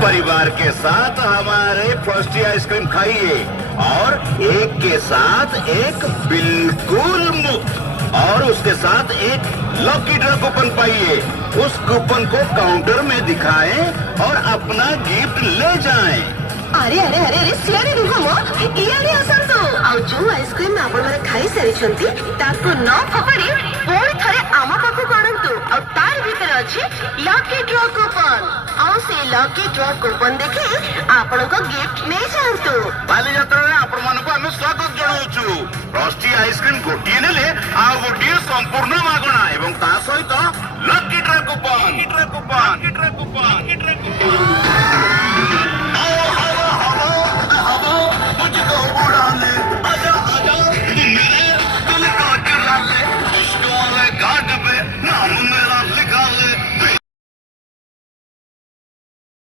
परिवार के साथ हमारे फर्स्टी आइसक्रीम खाइए और एक के साथ एक बिल्कुल मुफ्त और उसके साथ एक लकी ड्रॉ कूपन पाइए। उस कूपन को काउंटर में दिखाएं और अपना गिफ्ट ले जाएं। अरे अरे अरे अरे सियारी नुह मो इयारे आसंतु आ जो आइसक्रीम आपण माने खाई सारी छंती ताको न फपड़ी पुणी थरे आमा पाखु करंतु आ तार भीतर अछि लकी ड्रॉ कूपन आ से लकी ड्रॉ कूपन देखि आपण को गिफ्ट नै जांतु। बालीयात्रा रे आपण मानको हम स्वागत जणाउछु। फ्रस्टी आइसक्रीम गोटिए नेले आ गोटिए संपूर्ण मागणा एवं ता सहित लकी ड्रॉ कूपन।